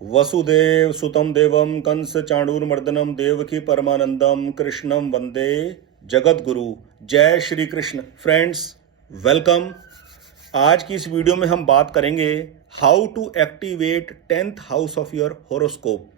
वसुदेव सुतं देवं कंस चाणूरमर्दनम देवकी परमानंदम कृष्णम वंदे जगत गुरु। जय श्री कृष्ण। Friends, welcome. आज की इस वीडियो में हम बात करेंगे how to activate 10th house of your horoscope.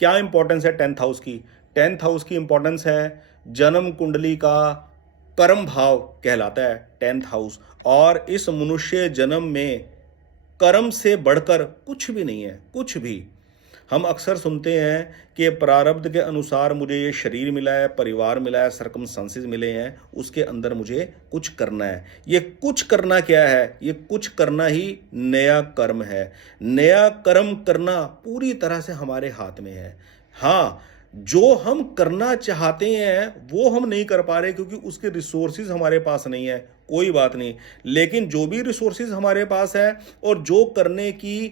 क्या इंपॉर्टेंस है 10th हाउस की? 10th हाउस की इंपॉर्टेंस है जन्म कुंडली का कर्म भाव कहलाता है 10th हाउस। और इस मनुष्य जन्म में कर्म से बढ़कर कुछ भी नहीं है, कुछ भी। हम अक्सर सुनते हैं कि प्रारब्ध के अनुसार मुझे ये शरीर मिला है, परिवार मिला है, सर्कमस्टांसेस मिले हैं, उसके अंदर मुझे कुछ करना है। ये कुछ करना क्या है? ये कुछ करना ही नया कर्म है। नया कर्म करना पूरी तरह से हमारे हाथ में है। हाँ, जो हम करना चाहते हैं वो हम नहीं कर पा रहे क्योंकि उसके रिसोर्सेज हमारे पास नहीं है, कोई बात नहीं। लेकिन जो भी रिसोर्सेज हमारे पास है और जो करने की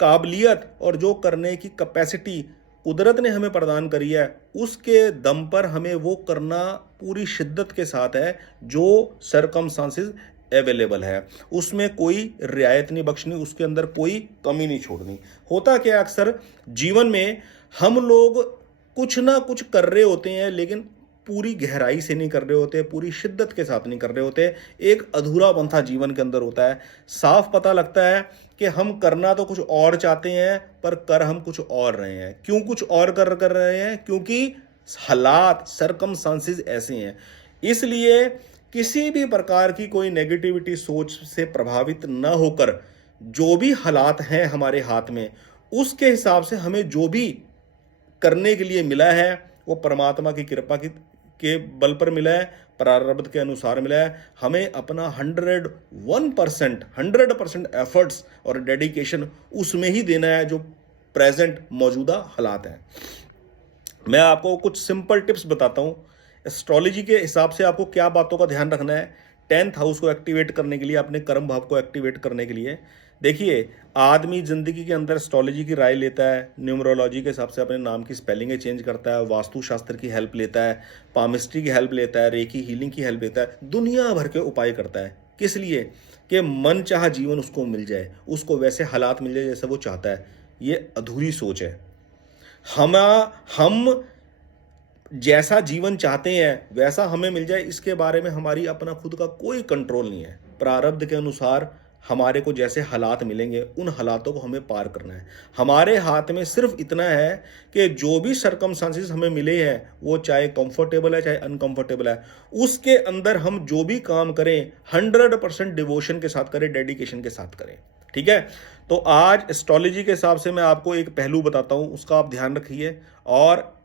काबिलियत और जो करने की कैपेसिटी कुदरत ने हमें प्रदान करी है, उसके दम पर हमें वो करना पूरी शिद्दत के साथ है जो सरकमस्टांसेस अवेलेबल है। उसमें कोई रियायत नहीं बख्शनी, उसके अंदर कोई कमी नहीं छोड़नी। होता क्या अक्सर जीवन में हम लोग कुछ ना कुछ कर रहे होते हैं, लेकिन पूरी गहराई से नहीं कर रहे होते, पूरी शिद्दत के साथ नहीं कर रहे होते। एक अधूरापन सा जीवन के अंदर होता है। साफ पता लगता है कि हम करना तो कुछ और चाहते हैं पर कर हम कुछ और रहे हैं। क्यों कुछ और कर रहे हैं? क्योंकि हालात, सरकमस्टांसेस ऐसे हैं। इसलिए किसी भी प्रकार की कोई नेगेटिविटी सोच से प्रभावित न होकर जो भी हालात हैं हमारे हाथ में, उसके हिसाब से हमें जो भी करने के लिए मिला है वो परमात्मा की कृपा की के बल पर मिला है, प्रारब्ध के अनुसार मिला है। हमें अपना 100% एफर्ट्स और डेडिकेशन उसमें ही देना है जो प्रेजेंट मौजूदा हालात हैं। मैं आपको कुछ सिंपल टिप्स बताता हूँ एस्ट्रोलॉजी के हिसाब से आपको क्या बातों का ध्यान रखना है 10th हाउस को एक्टिवेट करने के लिए, अपने कर्म भाव को एक्टिवेट करने के लिए। देखिए, आदमी जिंदगी के अंदर एस्ट्रोलॉजी की राय लेता है, न्यूमरोलॉजी के हिसाब से अपने नाम की स्पेलिंग चेंज करता है, वास्तुशास्त्र की हेल्प लेता है, पामिस्ट्री की हेल्प लेता है, रेकी हीलिंग की हेल्प लेता है, दुनिया भर के उपाय करता है। किस लिए? कि मन चाहा जीवन उसको मिल जाए, उसको वैसे हालात मिल जाए जैसे वो चाहता है। ये अधूरी सोच है। हम जैसा जीवन चाहते हैं वैसा हमें मिल जाए, इसके बारे में हमारी अपना खुद का कोई कंट्रोल नहीं है। प्रारब्ध के अनुसार हमारे को जैसे हालात मिलेंगे उन हालातों को हमें पार करना है। हमारे हाथ में सिर्फ इतना है कि जो भी सरकमस्टांसेस हमें मिले हैं वो चाहे कंफर्टेबल है चाहे अनकंफर्टेबल है, उसके अंदर हम जो भी काम करें 100% डिवोशन के साथ करें, डेडिकेशन के साथ करें। ठीक है? तो आज एस्ट्रोलॉजी के हिसाब से मैं आपको एक पहलू बताता हूं, उसका आप ध्यान रखिए। और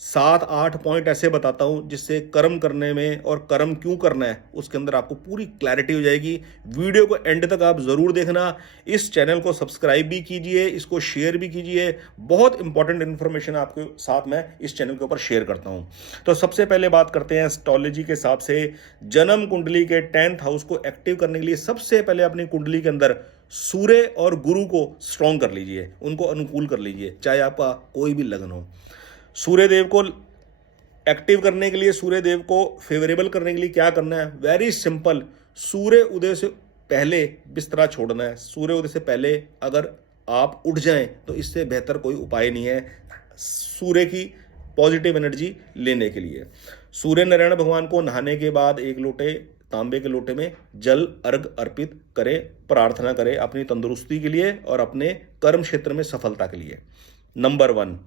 7-8 पॉइंट ऐसे बताता हूं जिससे कर्म करने में और कर्म क्यों करना है उसके अंदर आपको पूरी क्लैरिटी हो जाएगी। वीडियो को एंड तक आप जरूर देखना। इस चैनल को सब्सक्राइब भी कीजिए, इसको शेयर भी कीजिए। बहुत इंपॉर्टेंट इंफॉर्मेशन आपके साथ मैं इस चैनल के ऊपर शेयर करता हूं। तो सबसे पहले बात करते हैं एस्ट्रोलॉजी के हिसाब से जन्म कुंडली के 10th हाउस को एक्टिव करने के लिए सबसे पहले अपनी कुंडली के अंदर सूर्य और गुरु को स्ट्रॉन्ग कर लीजिए, उनको अनुकूल कर लीजिए, चाहे आपका कोई भी लग्न हो। सूर्य देव को एक्टिव करने के लिए, सूर्य देव को फेवरेबल करने के लिए क्या करना है? Very simple. सूर्य उदय से पहले बिस्तरा छोड़ना है। सूर्य उदय से पहले अगर आप उठ जाएं तो इससे बेहतर कोई उपाय नहीं है सूर्य की पॉजिटिव एनर्जी लेने के लिए। सूर्य नारायण भगवान को नहाने के बाद एक लोटे, तांबे के लोटे में जल अर्घ अर्पित करें, प्रार्थना करें अपनी तंदुरुस्ती के लिए और अपने कर्म क्षेत्र में सफलता के लिए। नंबर 1,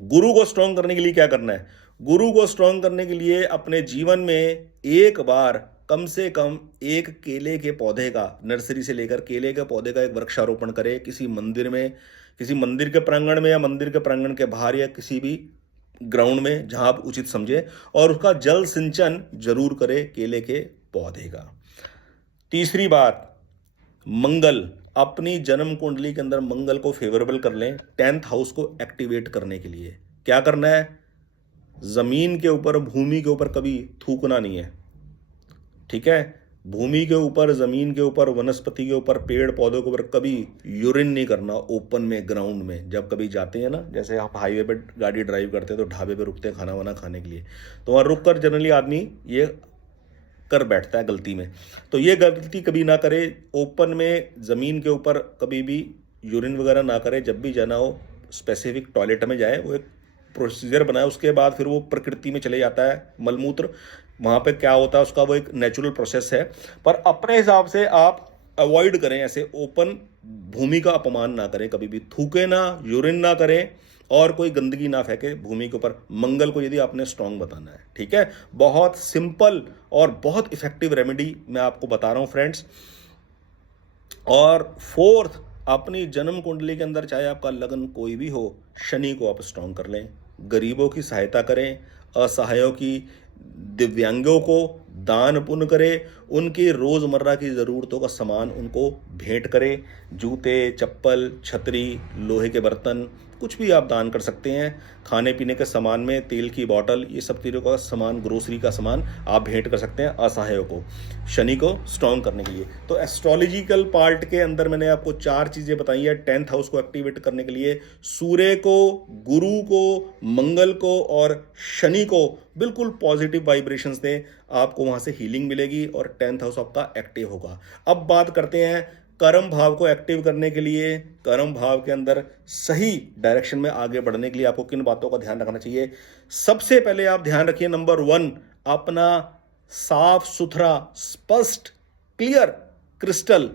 गुरु को स्ट्रॉन्ग करने के लिए क्या करना है? गुरु को स्ट्रॉन्ग करने के लिए अपने जीवन में एक बार कम से कम एक केले के पौधे का, नर्सरी से लेकर केले के पौधे का एक वृक्षारोपण करें किसी मंदिर में, किसी मंदिर के प्रांगण में या मंदिर के प्रांगण के बाहर या किसी भी ग्राउंड में जहां आप उचित समझे, और उसका जल सिंचन जरूर करें केले के पौधे का। तीसरी बात, मंगल। अपनी जन्म कुंडली के अंदर मंगल को फेवरेबल कर लें 10th हाउस को एक्टिवेट करने के लिए। क्या करना है? जमीन के ऊपर, भूमि के ऊपर कभी थूकना नहीं है। ठीक है? भूमि के ऊपर, जमीन के ऊपर, वनस्पति के ऊपर, पेड़ पौधों के ऊपर कभी यूरिन नहीं करना ओपन में, ग्राउंड में। जब कभी जाते हैं ना, जैसे आप हाईवे पे गाड़ी ड्राइव करते हैं तो ढाबे पे रुकते हैं खाना वाना खाने के लिए, तो वहाँ रुक कर जनरली आदमी ये कर बैठता है गलती में। तो ये गलती कभी ना करे। ओपन में, जमीन के ऊपर कभी भी यूरिन वगैरह ना करें, जब भी जाना हो स्पेसिफिक टॉयलेट में जाए, वो एक प्रोसीजर बनाए, उसके बाद फिर वो प्रकृति में चले जाता है मलमूत्र, वहाँ पे क्या होता है उसका वो एक नेचुरल प्रोसेस है। पर अपने हिसाब से आप अवॉइड करें, ऐसे ओपन भूमि का अपमान ना करें, कभी भी थूके ना, यूरिन ना करें और कोई गंदगी ना फेंके भूमि के ऊपर, मंगल को यदि आपने स्ट्रांग बताना है। ठीक है, बहुत सिंपल और बहुत इफेक्टिव रेमेडी मैं आपको बता रहा हूँ फ्रेंड्स। और फोर्थ, अपनी जन्म कुंडली के अंदर चाहे आपका लगन कोई भी हो, शनि को आप स्ट्रांग कर लें, गरीबों की सहायता करें, असहायों की, दिव्यांगों को दान पुण्य करें, उनकी रोज़मर्रा की ज़रूरतों का सामान उनको भेंट करें, जूते, चप्पल, छतरी, लोहे के बर्तन, कुछ भी आप दान कर सकते हैं। खाने पीने के सामान में तेल की बॉटल, ये सब चीज़ों का सामान, ग्रोसरी का सामान आप भेंट कर सकते हैं असहायों को, शनि को स्ट्रॉन्ग करने के लिए। तो एस्ट्रोलॉजिकल पार्ट के अंदर मैंने आपको 4 चीज़ें बताई है 10th हाउस को एक्टिवेट करने के लिए। सूर्य को, गुरु को, मंगल को और शनि को बिल्कुल पॉजिटिव वाइब्रेशंस दें, आपको वहाँ से हीलिंग मिलेगी और 10th हाउस आपका एक्टिव होगा। अब बात करते हैं कर्म भाव को एक्टिव करने के लिए, कर्म भाव के अंदर सही डायरेक्शन में आगे बढ़ने के लिए आपको किन बातों का ध्यान रखना चाहिए। सबसे पहले आप ध्यान रखिए, नंबर 1, अपना साफ सुथरा, स्पष्ट, क्लियर, क्रिस्टल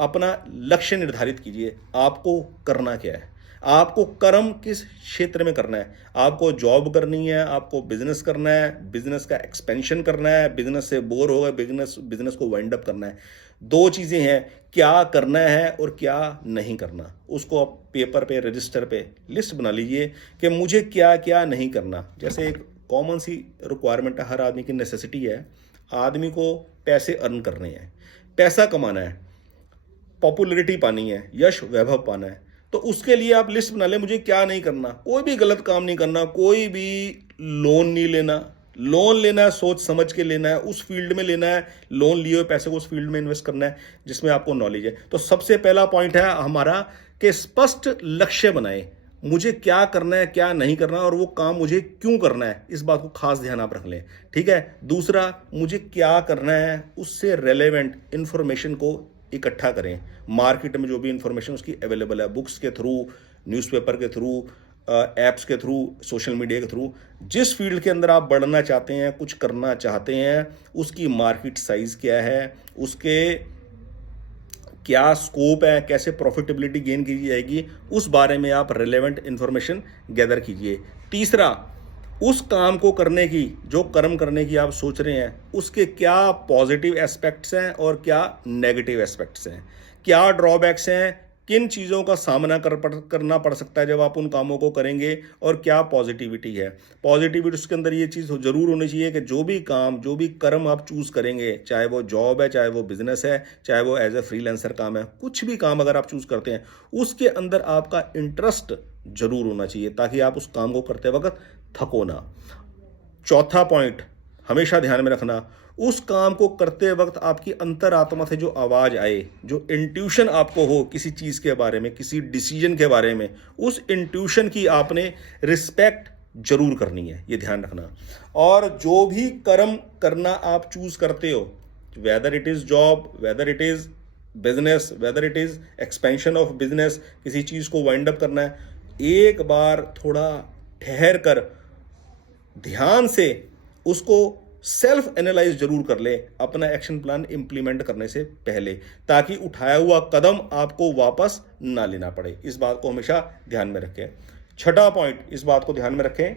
अपना लक्ष्य निर्धारित कीजिए। आपको करना क्या है, आपको कर्म किस क्षेत्र में करना है। आपको जॉब करनी है, आपको बिजनेस करना है, बिजनेस का एक्सपेंशन करना है, बिजनेस से बोर हो गए, बिजनेस को वाइंड अप करना है। 2 चीज़ें हैं, क्या करना है और क्या नहीं करना। उसको आप पेपर पे, रजिस्टर पे लिस्ट बना लीजिए कि मुझे क्या क्या नहीं करना। जैसे एक कॉमन सी रिक्वायरमेंट है, हर आदमी की नेसेसिटी है, आदमी को पैसे अर्न करने हैं, पैसा कमाना है, पॉपुलैरिटी पानी है, यश वैभव पाना है। तो उसके लिए आप लिस्ट बना लें, मुझे क्या नहीं करना। कोई भी गलत काम नहीं करना, कोई भी लोन नहीं लेना। लोन लेना है सोच समझ के लेना है, उस फील्ड में लेना है, लोन लिए हुए पैसे को उस फील्ड में इन्वेस्ट करना है जिसमें आपको नॉलेज है। तो सबसे पहला पॉइंट है हमारा कि स्पष्ट लक्ष्य बनाए, मुझे क्या करना है, क्या नहीं करना और वो काम मुझे क्यों करना है, इस बात को खास ध्यान आप रख लें। ठीक है। दूसरा, मुझे क्या करना है उससे रेलेवेंट इंफॉर्मेशन को इकट्ठा करें। मार्केट में जो भी इंफॉर्मेशन उसकी अवेलेबल है, बुक्स के थ्रू, न्यूज़पेपर के थ्रू, ऐप्स के थ्रू, सोशल मीडिया के थ्रू, जिस फील्ड के अंदर आप बढ़ना चाहते हैं, कुछ करना चाहते हैं, उसकी मार्केट साइज क्या है, उसके क्या स्कोप है, कैसे प्रॉफिटेबिलिटी गेन की जाएगी, उस बारे में आप रिलेवेंट इंफॉर्मेशन गैदर कीजिए। तीसरा, उस काम को करने की, जो कर्म करने की आप सोच रहे हैं, उसके क्या पॉजिटिव एस्पेक्ट्स हैं और क्या नेगेटिव एस्पेक्ट्स हैं, क्या ड्रॉबैक्स हैं, किन चीज़ों का सामना करना पड़ सकता है जब आप उन कामों को करेंगे, और क्या पॉजिटिविटी है। पॉजिटिविटी उसके अंदर ये चीज़ जरूर होनी चाहिए कि जो भी काम, जो भी कर्म आप चूज़ करेंगे, चाहे वो जॉब है, चाहे वो बिजनेस है, चाहे वो एज ए फ्रीलांसर काम है, कुछ भी काम अगर आप चूज़ करते हैं, उसके अंदर आपका इंटरेस्ट जरूर होना चाहिए ताकि आप उस काम को करते वक्त थको ना। चौथा पॉइंट हमेशा ध्यान में रखना, उस काम को करते वक्त आपकी अंतरात्मा से जो आवाज़ आए, जो इंट्यूशन आपको हो किसी चीज़ के बारे में, किसी डिसीजन के बारे में, उस इंट्यूशन की आपने रिस्पेक्ट जरूर करनी है, ये ध्यान रखना। और जो भी कर्म करना आप चूज करते हो, whether it is job, whether it is business, whether it is expansion of business, किसी चीज़ को वाइंड अप करना है, एक बार थोड़ा ठहर कर ध्यान से उसको सेल्फ एनालाइज जरूर कर ले अपना एक्शन प्लान इंप्लीमेंट करने से पहले, ताकि उठाया हुआ कदम आपको वापस ना लेना पड़े। इस बात को हमेशा ध्यान में रखें। छठा पॉइंट, इस बात को ध्यान में रखें,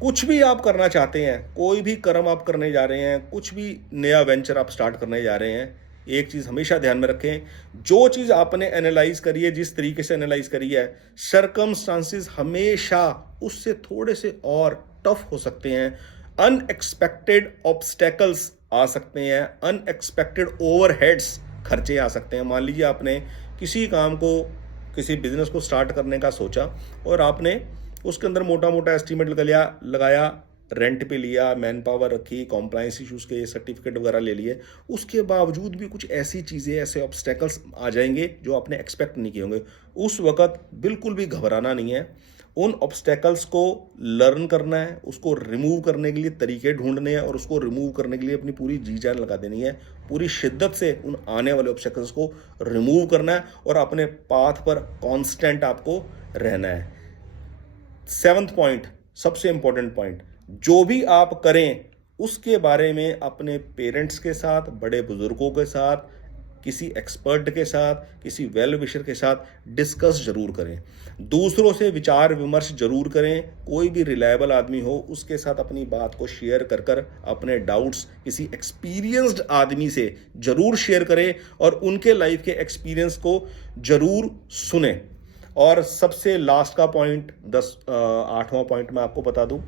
कुछ भी आप करना चाहते हैं, कोई भी कर्म आप करने जा रहे हैं, कुछ भी नया वेंचर आप स्टार्ट करने जा रहे हैं, एक चीज़ हमेशा ध्यान में रखें, जो चीज़ आपने एनालाइज करी है, जिस तरीके से एनालाइज करी है, सर्कमस्टांसिस हमेशा उससे थोड़े से और टफ हो सकते हैं। अनएक्सपेक्टेड ऑब्स्टेकल्स आ सकते हैं, अनएक्सपेक्टेड ओवरहेड्स, खर्चे आ सकते हैं। मान लीजिए आपने किसी काम को, किसी बिजनेस को स्टार्ट करने का सोचा और आपने उसके अंदर मोटा मोटा एस्टीमेट लगाया रेंट पे लिया, मैन पावर रखी, कॉम्प्लायंस इश्यूज़ के सर्टिफिकेट वगैरह ले लिए, उसके बावजूद भी कुछ ऐसी चीज़ें, ऐसे ऑब्स्टेकल्स आ जाएँगे जो आपने एक्सपेक्ट नहीं किए होंगे। उस वक़्त बिल्कुल भी घबराना नहीं है। उन ऑब्स्टेकल्स को लर्न करना है, उसको रिमूव करने के लिए तरीके ढूँढने हैं और उसको रिमूव करने के लिए अपनी पूरी जी-जान लगा देनी है। पूरी शिद्दत से उन आने वाले ऑब्स्टेकल्स को रिमूव करना है और अपने पाथ पर कांस्टेंट आपको रहना है। 7th पॉइंट, सबसे इंपॉर्टेंट पॉइंट, जो भी आप करें उसके बारे में अपने पेरेंट्स के साथ, बड़े बुजुर्गों के साथ, किसी एक्सपर्ट के साथ, किसी वेल विशर के साथ डिस्कस जरूर करें। दूसरों से विचार विमर्श जरूर करें। कोई भी रिलायबल आदमी हो उसके साथ अपनी बात को शेयर कर कर अपने डाउट्स किसी एक्सपीरियंस्ड आदमी से जरूर शेयर करें और उनके लाइफ के एक्सपीरियंस को जरूर सुने। और सबसे लास्ट का पॉइंट, 8वां पॉइंट मैं आपको बता दूं,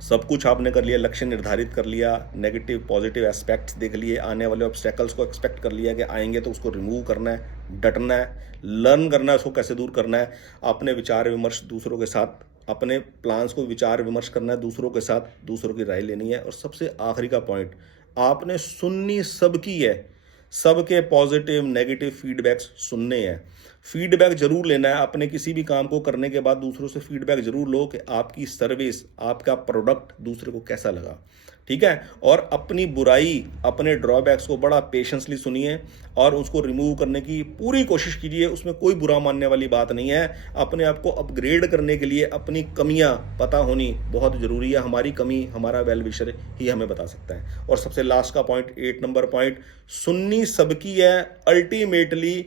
सब कुछ आपने कर लिया, लक्ष्य निर्धारित कर लिया, नेगेटिव पॉजिटिव एस्पेक्ट्स देख लिए, आने वाले ऑब्स्टेकल्स को एक्सपेक्ट कर लिया कि आएंगे तो उसको रिमूव करना है, डटना है, लर्न करना है उसको कैसे दूर करना है, अपने विचार विमर्श दूसरों के साथ, अपने प्लान्स को विचार विमर्श करना है दूसरों के साथ, दूसरों की राय लेनी है। और सबसे आखिरी का पॉइंट, आपने सुननी सबकी है, सबके पॉजिटिव नेगेटिव फीडबैक्स सुनने हैं। फीडबैक जरूर लेना है। अपने किसी भी काम को करने के बाद दूसरों से फीडबैक जरूर लो कि आपकी सर्विस, आपका प्रोडक्ट दूसरे को कैसा लगा, ठीक है। और अपनी बुराई, अपने ड्रॉबैक्स को बड़ा पेशेंसली सुनिए और उसको रिमूव करने की पूरी कोशिश कीजिए। उसमें कोई बुरा मानने वाली बात नहीं है। अपने आप को अपग्रेड करने के लिए अपनी कमियां पता होनी बहुत ज़रूरी है। हमारी कमी हमारा वेल विशर ही हमें बता सकता है। और सबसे लास्ट का पॉइंट, 8 नंबर पॉइंट, सुननी सबकी है, अल्टीमेटली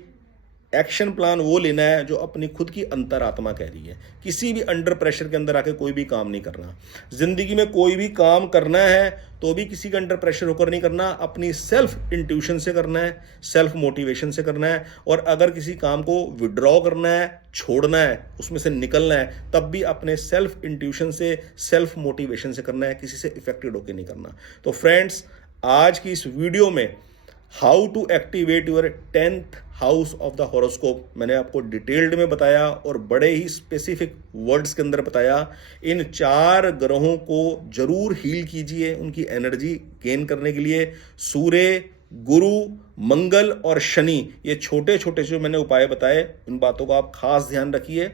एक्शन प्लान वो लेना है जो अपनी खुद की अंतरात्मा कह रही है। किसी भी अंडर प्रेशर के अंदर आके कोई भी काम नहीं करना। जिंदगी में कोई भी काम करना है तो भी किसी के अंडर प्रेशर होकर नहीं करना, अपनी सेल्फ इंट्यूशन से करना है, सेल्फ मोटिवेशन से करना है। और अगर किसी काम को विड्रॉ करना है, छोड़ना है, उसमें से निकलना है, तब भी अपने सेल्फ इंट्यूशन से, सेल्फ मोटिवेशन से करना है, किसी से इफेक्टेड होकर नहीं करना। तो फ्रेंड्स, आज की इस वीडियो में how to activate your 10th house of the horoscope मैंने आपको डिटेल्ड में बताया और बड़े ही स्पेसिफिक वर्ड्स के अंदर बताया। इन 4 ग्रहों को जरूर हील कीजिए उनकी एनर्जी गेन करने के लिए। सूर्य, गुरु, मंगल और शनि, ये छोटे छोटे जो मैंने उपाय बताए, इन बातों का आप खास ध्यान रखिए।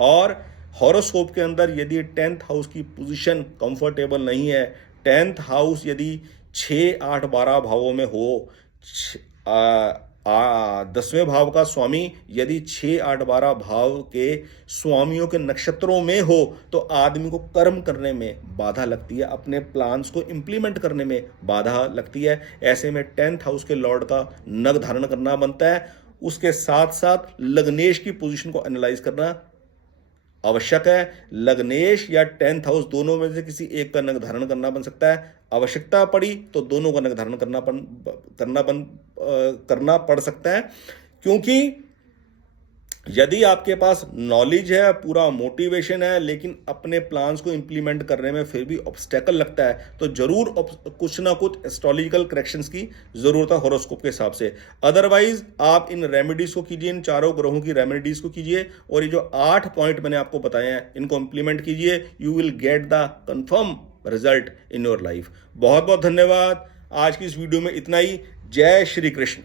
और हॉरोस्कोप के अंदर यदि 10th हाउस की पोजीशन कंफर्टेबल नहीं है, 10th हाउस यदि 6, 8, 12 भावों में हो, 10वें भाव का स्वामी यदि 6, 8, 12 भाव के स्वामियों के नक्षत्रों में हो तो आदमी को कर्म करने में बाधा लगती है, अपने प्लान्स को इंप्लीमेंट करने में बाधा लगती है। ऐसे में 10th हाउस के लॉर्ड का नग धारण करना बनता है। उसके साथ साथ लग्नेश की पोजीशन को एनालाइज करना आवश्यक है। लग्नेश या 10th हाउस दोनों में से किसी एक का नग धारण करना बन सकता है। आवश्यकता पड़ी तो दोनों का नग धारण करना पड़ सकता है। क्योंकि यदि आपके पास नॉलेज है, पूरा मोटिवेशन है, लेकिन अपने प्लान्स को इंप्लीमेंट करने में फिर भी ऑब्स्टेकल लगता है, तो जरूर कुछ ना कुछ एस्ट्रोलॉजिकल करेक्शंस की जरूरत है हॉरोस्कोप के हिसाब से। अदरवाइज आप इन रेमेडीज को कीजिए, इन 4 ग्रहों की रेमेडीज को कीजिए और ये जो 8 पॉइंट मैंने आपको बताए हैं इनको इंप्लीमेंट कीजिए। You will get the confirm result in your life. बहुत बहुत धन्यवाद। आज की इस वीडियो में इतना ही। जय श्री कृष्ण।